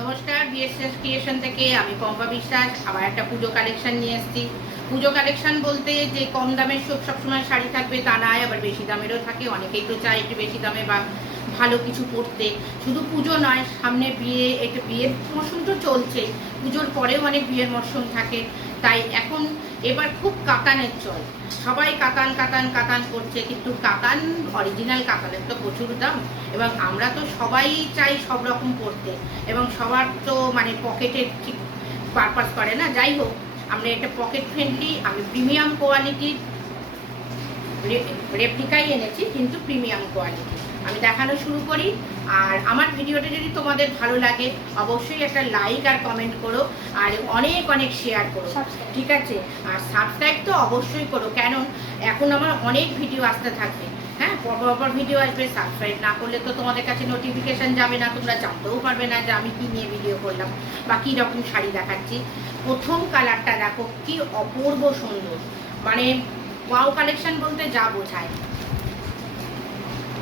নমস্কার, BSS creation থেকে আমি পম্পা বিশ্বাস আবার একটা পুজো কালেকশন নিয়ে এসেছি। পুজো কালেকশন বলতে যে কম দামের সবসময় শাড়ি থাকবে তা নয়, আবার বেশি দামেরও থাকে। অনেকেই তো চায় একটু বেশি দামে বা ভালো কিছু পরতে। শুধু পুজো নয়, সামনে বিয়ে, একটু বিয়ের মরশুম তো চলছে, পুজোর পরেও অনেক বিয়ের মরশুম থাকে। তাই এখন এবার খুব কাতানের চল, সবাই কাতান কাতান কাতান করছে, কিন্তু কাতান অরিজিনাল কাতানের তো প্রচুর দাম। এবং আমরা তো সবাই চাই সব রকম পরতে, এবং সবার তো মানে পকেটের ঠিক পারপাস করে না। যাই হোক, আমরা একটা পকেট ফ্রেন্ডলি, আমি প্রিমিয়াম কোয়ালিটির রেপ্লিকাই এনেছি, কিন্তু প্রিমিয়াম কোয়ালিটি আমি দেখানো শুরু করি। আর আমার ভিডিওটা যদি তোমাদের ভালো লাগে অবশ্যই একটা লাইক আর কমেন্ট করো, আর অনেক অনেক শেয়ার করো, ঠিক আছে? আর সাবস্ক্রাইব তো অবশ্যই করো, কেন এখন আমার অনেক ভিডিও আসতে থাকবে। হ্যাঁ, পরপর ভিডিও আসবে। সাবস্ক্রাইব না করলে তো তোমাদের কাছে নোটিফিকেশান যাবে না, তোমরা জানতেও পারবে না যে আমি কী নিয়ে ভিডিও করলাম বা কী রকম শাড়ি দেখাচ্ছি। প্রথম কালারটা দেখো কি অপূর্ব সুন্দর, মানে ওয়াও কালেকশন বলতে যা বোঝায়।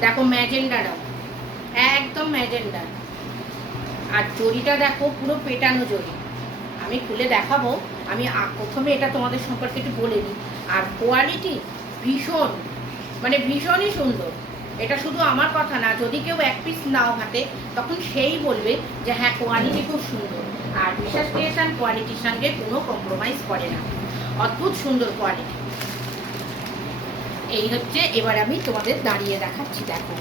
দেখো ম্যাজেন্ডা রং, একদম ম্যাজেন্ডা। আর জড়িটা দেখো পুরো পেটানো জড়ি, আমি খুলে দেখাবো। আমি প্রথমে এটা তোমাদের সম্পর্কে একটু বলে নিই। আর কোয়ালিটি ভীষণ, মানে ভীষণই সুন্দর। এটা শুধু আমার কথা না, যদি কেউ এক পিস নাও হাতে তখন সেই বলবে যে হ্যাঁ কোয়ালিটি খুব সুন্দর। আর বিশ্বাস ক্রিয়েশন কোয়ালিটির সঙ্গে কোনো কম্প্রোমাইজ করে না, অদ্ভুত সুন্দর কোয়ালিটি। এই হচ্ছে, এবার আমি তোমাদের দাঁড়িয়ে দেখাচ্ছি। দেখো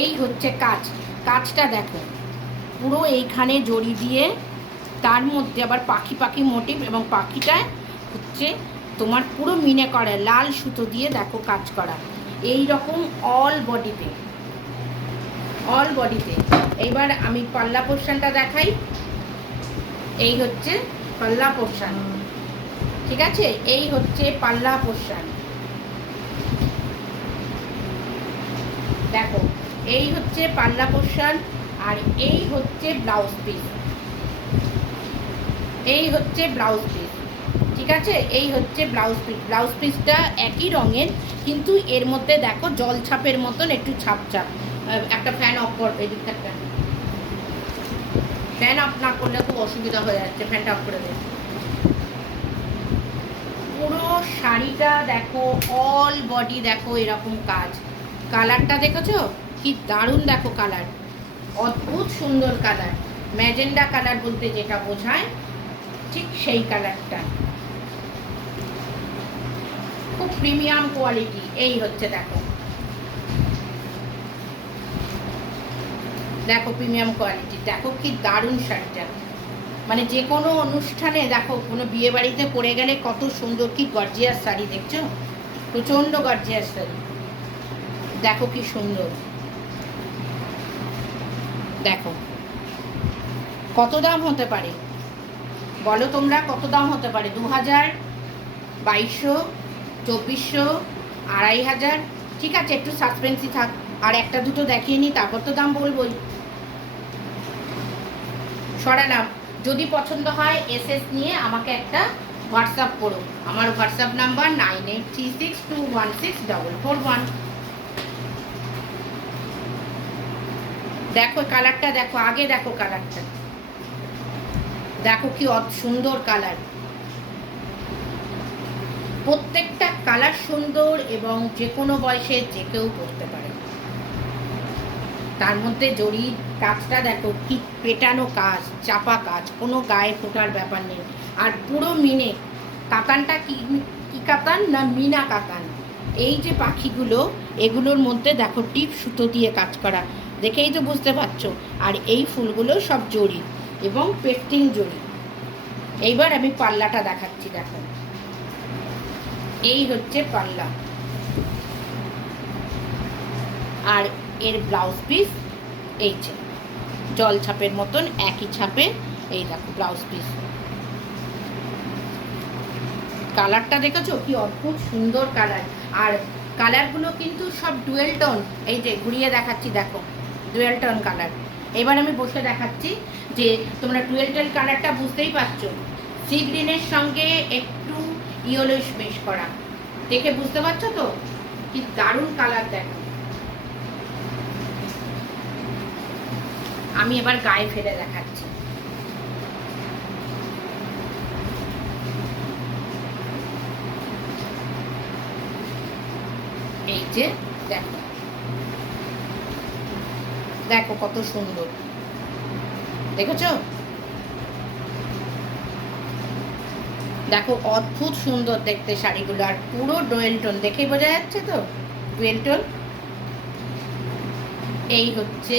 এই হচ্ছে কাজটা দেখো পুরো এইখানে জড়ি দিয়ে, তার মধ্যে আবার পাখি পাখি মোটিভ, এবং পাখিটা হচ্ছে তোমার পুরো মিনে করা লাল সুতো দিয়ে দেখো কাজ করা এই রকম অল বডিতে। এইবার আমি পাল্লা পোর্শনটা দেখাই। এই হচ্ছে পাল্লা পোর্শন, ঠিক আছে? এই হচ্ছে পাল্লা পোর্শন, দেখো এই হচ্ছে পাল্লা পোর্শন। আর এই হচ্ছে ব্লাউজ পিস, ঠিক আছে? এই হচ্ছে ব্লাউজ পিসটা একই রঙের, কিন্তু এর মধ্যে দেখো জল ছাপের মতন একটু ছাপ। একটা ফ্যান অফ করবে, এদিক একটা ফ্যান অফ না করলে খুব অসুবিধা হয়ে যাচ্ছে, ফ্যানটা অফ করে দেবে। পুরো শাড়িটা দেখো অল বডি দেখো এরকম কাজ। কালারটা দেখেছো কি দারুণ, দেখো কালার অদ্ভুত সুন্দর কালার। ম্যাজেন্ডা কালার বলতে যেটা বোঝায় ঠিক সেই কালারটা, খুব প্রিমিয়াম কোয়ালিটি। এই হচ্ছে দেখো প্রিমিয়াম কোয়ালিটি, দেখো কি দারুণ শাড়িটা। মানে যে কোনো অনুষ্ঠানে দেখো, কোনো বিয়ে বাড়িতে পরে গেলে কত সুন্দর, কি গর্জিয়াস শাড়ি, দেখছো? প্রচণ্ড গর্জিয়াস শাড়ি, দেখো কি সুন্দর। দেখো কত দাম হতে পারে বলো তোমরা, কত দাম হতে পারে? 2000, 2200, 2400, 2500। ঠিক আছে, একটু সাসপেন্সই থাক, আর একটা দুটো দেখিয়ে নিই, তারপর তো দাম বলবোই। সরালাম। যদি পছন্দ হয় এসএস নিয়ে আমাকে একটা হোয়াটসঅ্যাপ করো। আমার হোয়াটসঅ্যাপ নাম্বার 9836216441। দেখো কালারটা, দেখো আগে দেখো কালারটা, দেখো কি সুন্দর কালার। প্রত্যেকটা কালার সুন্দর, এবং যে কোনো বয়সে যে কেউ পরতে পারে। তার মধ্যে জড়ির কাজটা দেখো কি পেটানো কাজ, চাপা কাজ, কোনো গায়ে ফোটার ব্যাপার নেই। আর পুরো মিনে কাতানটা কি কাতান না মিনা কাতান। এই যে পাখিগুলো, এগুলোর মধ্যে দেখো টিপ সুতো দিয়ে কাজ করা, দেখেই তো বুঝতে পারছো। আর এই ফুলগুলো সব জড়ি এবং পেস্টিং জড়ি। এইবার আমি পাল্লাটা দেখাচ্ছি, দেখো এই হচ্ছে পাল্লা, আর এর ব্লাউজ পিস এই যে জল ছাপের মতন একই ছাপে। এই দেখো ব্লাউজ পিস, কালারটা দেখেছো কি অদ্ভুত সুন্দর কালার। আর কালারগুলো কিন্তু সব ডুয়েল টোন, এই যে ঘুরিয়ে দেখাচ্ছি, দেখো ডুয়েল টোন কালার। এবার আমি বসে দেখাচ্ছি যে তোমরা ডুয়েল টোন কালারটা বুঝতেই পারছো। সি গ্রিনের সঙ্গে একটু ইয়েলোইশ মিক্স করা, দেখে বুঝতে পারছো তো কি দারুণ কালার। দেখো আমি এবার গায়ে ফেলে দেখাচ্ছি, যে দেখো, দেখো কত সুন্দর, দেখেছো? দেখো অদ্ভুত সুন্দর দেখতে শাড়িগুলো, আর পুরো ডুয়েল টোন, দেখেই বোঝা যাচ্ছে তো ডুয়েল টোন। এই হচ্ছে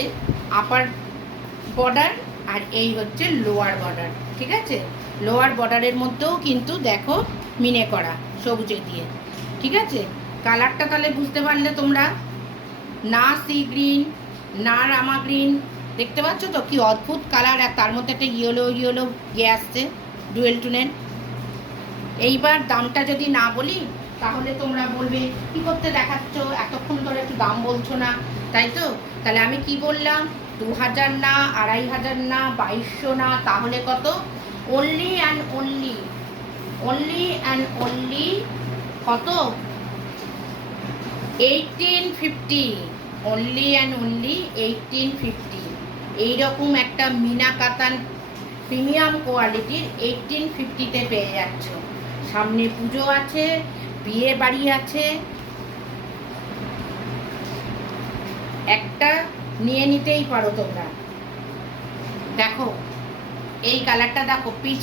আপার বর্ডার আর এই হচ্ছে লোয়ার বর্ডার, ঠিক আছে? লোয়ার বর্ডারের মধ্যেও কিন্তু দেখো মিনে করা সবুজে দিয়ে, ঠিক আছে? কালারটা তাহলে বুঝতে পারলে তোমরা, না সি গ্রিন না রামা গ্রিন, দেখতে পাচ্ছ তো কি অদ্ভুত কালার, আর তার মধ্যে একটা ইয়েলো ইয়েলো ইয়ে আসছে ডুয়েল টোনের। এইবার দামটা যদি না বলি তাহলে তোমরা বলবে কি করতে দেখাচ্ছ, এতক্ষণ ধরে একটু দাম বলছো না, তাই তো? তাহলে আমি কি বললাম, 2000 না, 2500 না, 2200 না, তাহলে কত? অনলি অ্যান্ড অনলি কত? 1850, অনলি অ্যান্ড অনলি 1850। এইরকম একটা মিনা কাতান প্রিমিয়াম কোয়ালিটির 1850-তে পেয়ে যাচ্ছ। সামনে পুজো আছে, বিয়ে বাড়ি আছে, একটা নিয়ে নিতেই পারো তোমরা। দেখো এই কালারটা দেখো, পিচ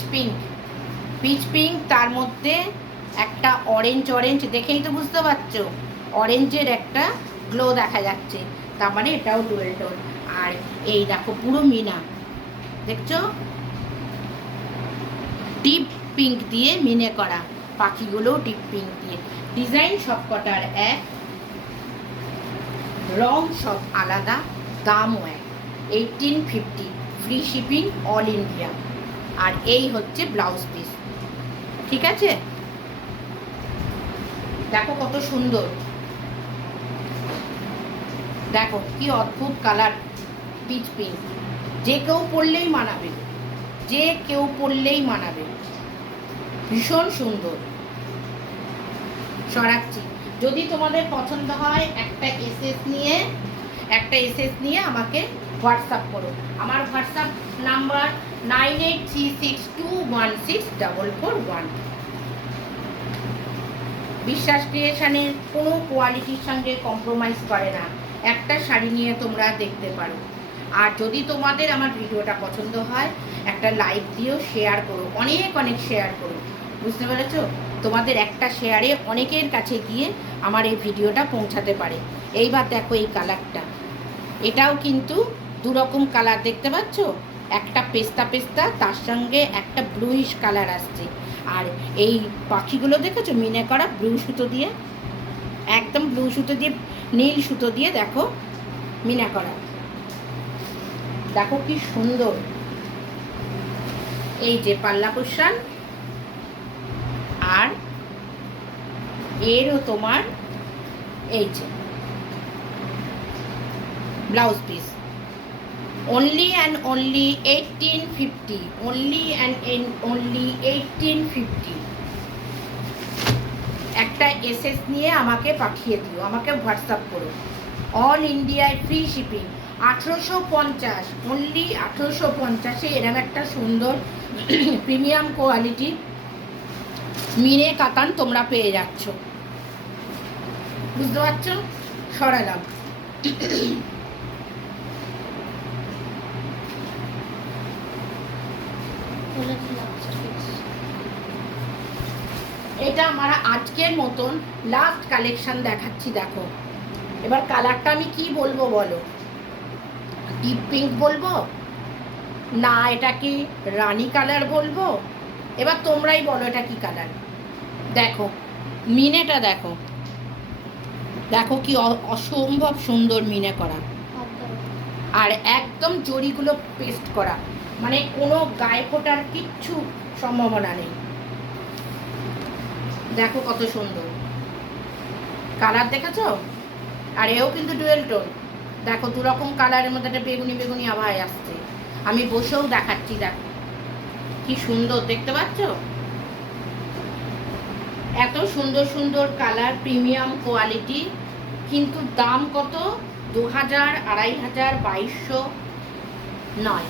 পিঙ্ক, তার মধ্যে একটা অরেঞ্জ, দেখেই তো বুঝতে পারছো অরেঞ্জের একটা গ্লো দেখা যাচ্ছে, তার মানে এটাও ডুয়েল টোন। আর এই দেখো পুরো মিনা, দেখছো ডিপ পিঙ্ক দিয়ে মিনে করা, পাখিগুলো ডিপ পিঙ্ক দিয়ে, ডিজাইন সব কটার এক, রং সব আলাদা, দামও এক, 1850, ফ্রি শিপিং অল ইন্ডিয়া। আর এই হচ্ছে ব্লাউজ পিস, ঠিক আছে? দেখো কত সুন্দর, দেখো কি অদ্ভুত কালার, পিচ পিঙ্ক, যে কেউ পরলেই মানাবে, ভীষণ সুন্দর। সরাচ্ছি, যদি তোমাদের পছন্দ হয় একটা এসএস নিয়ে আমাকে হোয়াটসঅ্যাপ করো। আমার হোয়াটসঅ্যাপ নাম্বার 9836216441। বিশ্বাস ক্রিয়েশনের কোনো কোয়ালিটির সঙ্গে কম্প্রোমাইজ করে না, একটা শাড়ি নিয়ে তোমরা দেখতে পারো। আর যদি তোমাদের আমার ভিডিওটা পছন্দ হয় একটা লাইক দিও, শেয়ার করো, অনেক শেয়ার করো, বুঝতে পেরেছো? তোমাদের একটা শেয়ারে অনেকের কাছে গিয়ে আমার এই ভিডিওটা পৌঁছাতে পারে। এইবার দেখো এই কালারটা, এটাও কিন্তু দুরকম কালার, দেখতে পাচ্ছ? একটা পেস্তা, তার সঙ্গে একটা ব্লুইশ কালার আসছে। আর এই পাখিগুলো দেখেছো মিনে করা ব্লু সুতো দিয়ে, একদম ব্লু সুতো দিয়ে, নীল সুতো দিয়ে দেখো মিনা করা, দেখো কি সুন্দর। এই যে পাল্লা কুশন, আর এরও তোমার এই যে blouse piece, only and only 1850, only and only 1850। একটা এসএস নিয়ে আমাকে পাঠিয়ে দিও, আমাকে হোয়াটসঅ্যাপ করো, অল ইন্ডিয়ায় ফ্রি শিপিং। 1850, অনলি 1850-এ এরকম একটা সুন্দর প্রিমিয়াম কোয়ালিটি মিনে কাতান তোমরা পেয়ে যাচ্ছ, বুঝতে পারছো? সরালাম। এটা আমার আজকের মতন লাস্ট কালেকশন দেখাচ্ছি, দেখো। এবার কালারটা আমি কি বলবো বলো, ডিপ পিঙ্ক বলবো না এটা কি রানী কালার বলবো, এবার তোমরাই বলো এটা কি কালার। দেখো মিনেটা দেখো, দেখো কি অসম্ভব সুন্দর মিনে করা, আর একদম জড়িগুলো পেস্ট করা, মানে কোনো গায়ে ফোটার কিচ্ছু সম্ভাবনা নেই। দেখো কত সুন্দর কালার, দেখেছো? আর এও কিন্তু ডুয়েল টোন, দেখো দুরকম কালারের মধ্যে একটা বেগুনি আভায় আসছে, আমি বসেও দেখাচ্ছি, দেখো কি সুন্দর, দেখতে পাচ্ছ? এত সুন্দর কালার, প্রিমিয়াম কোয়ালিটি, কিন্তু দাম কত? 2000, 2500, 2200 নয়,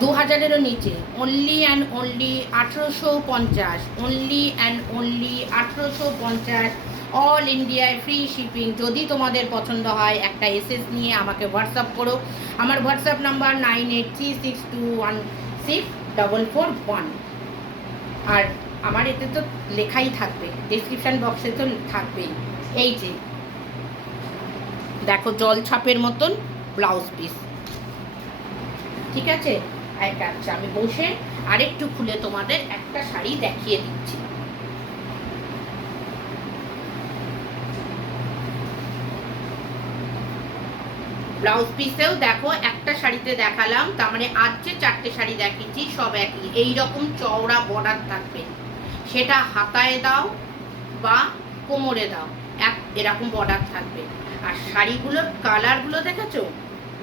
2000-এরও নিচে, only and only 1850, only and only 1850, all ইন্ডিয়ায় ফ্রি শিপিং। যদি তোমাদের পছন্দ হয় একটা এসএস নিয়ে আমাকে হোয়াটসঅ্যাপ করো। আমার হোয়াটসঅ্যাপ নাম্বার 9836216441। আর আমার এতে তো লেখাই থাকবে, ডেসক্রিপশান বক্সে তো থাকবেই। এই যে দেখো জল ছাপের মতন ব্লাউজ পিস, ঠিক আছে। আচ্ছা আমি বসে আরেকটু খুলে তোমাদের একটা শাড়ি দেখিয়ে দিচ্ছি। ব্লাউজ পিসেও দেখো একটা শাড়িতে দেখালাম, তার মানে আজ যে 4টে শাড়ি দেখিয়েছি সব একই এইরকম চওড়া বর্ডার থাকবে, সেটা হাতায় দাও বা কোমরে দাও, এরকম বর্ডার থাকবে। আর শাড়িগুলোর কালারগুলো দেখেছো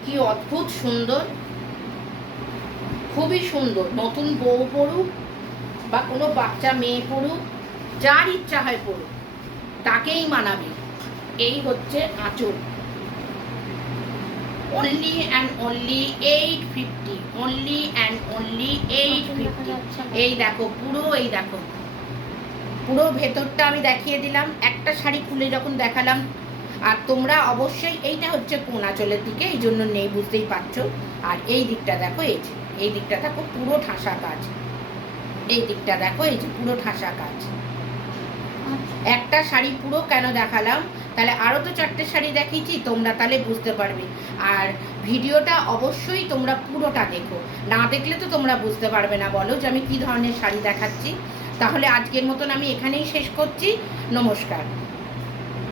কি অদ্ভুত সুন্দর, খুবই সুন্দর। নতুন বউ পড়ুক বা কোনো বাচ্চা মেয়ে পড়ুক, যার ইচ্ছা হয় পড়ুক, তাকেই মানাবে। এই হচ্ছে আঁচল, only and only 850, only and only 850। এই দেখো পুরো, এই দেখো পুরো ভেতরটা আমি দেখিয়ে দিলাম, একটা শাড়ি খুলে যখন দেখালাম। আর তোমরা অবশ্যই, এইটা হচ্ছে কোন আঁচলের দিকে, এই জন্য নেই বুঝতেই পারছো। আর এই দিকটা দেখো, এই যে এই দিকটা দেখো পুরো ঠাসা কাজ, এই দিকটা দেখো এই যে পুরো ঠাসা কাজ। একটা শাড়ি পুরো কেন দেখালাম, তাহলে আরও তো 4টে শাড়ি দেখিয়েছি, তোমরা তাহলে বুঝতে পারবে। আর ভিডিওটা অবশ্যই তোমরা পুরোটা দেখো, না দেখলে তো তোমরা বুঝতে পারবে না বলো যে আমি কী ধরনের শাড়ি দেখাচ্ছি। তাহলে আজকের মতন আমি এখানেই শেষ করছি। নমস্কার।